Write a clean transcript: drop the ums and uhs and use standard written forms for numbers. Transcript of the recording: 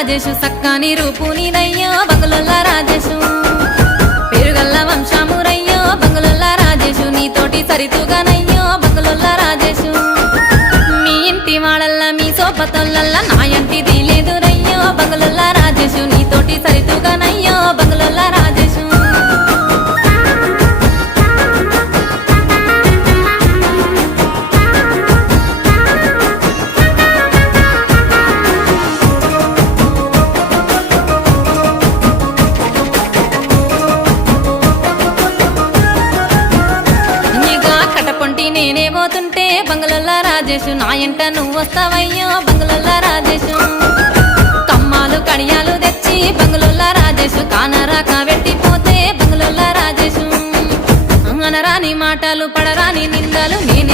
రాజేషు సక్కాని రూపు నీదయ్యో బంగుళోళ్ళ రాజేషు పేరుగల్ల వంశామురయ్యో బంగుళోళ్ళ రాజేషు నీతోటి సరితుగానయ్యో బంగుళోళ్ళ రాజేషు మీ ఇంటి వాడల్ల మీ సోపతోళ్ళల్ల నా ఇంటిది లేదురయ్యో బంగుళోళ్ళ రాజేషు నీతోటి సరితుగానయ్యో బంగుళోళ్ళ రాజేషు నేనే పోతుంటే బంగుళోళ్ళ రాజేషు నా ఎంట నువ్వు వస్తావయ్యో బంగుళోళ్ళ రాజేషు కమ్మాలు కడియాలు తెచ్చి బంగుళోళ్ళ రాజేషు కానరాక వెట్టిపోతే బంగుళోళ్ళ రాజేషు అనరాని మాటలు పడరాని నిందలు నేనెన్నో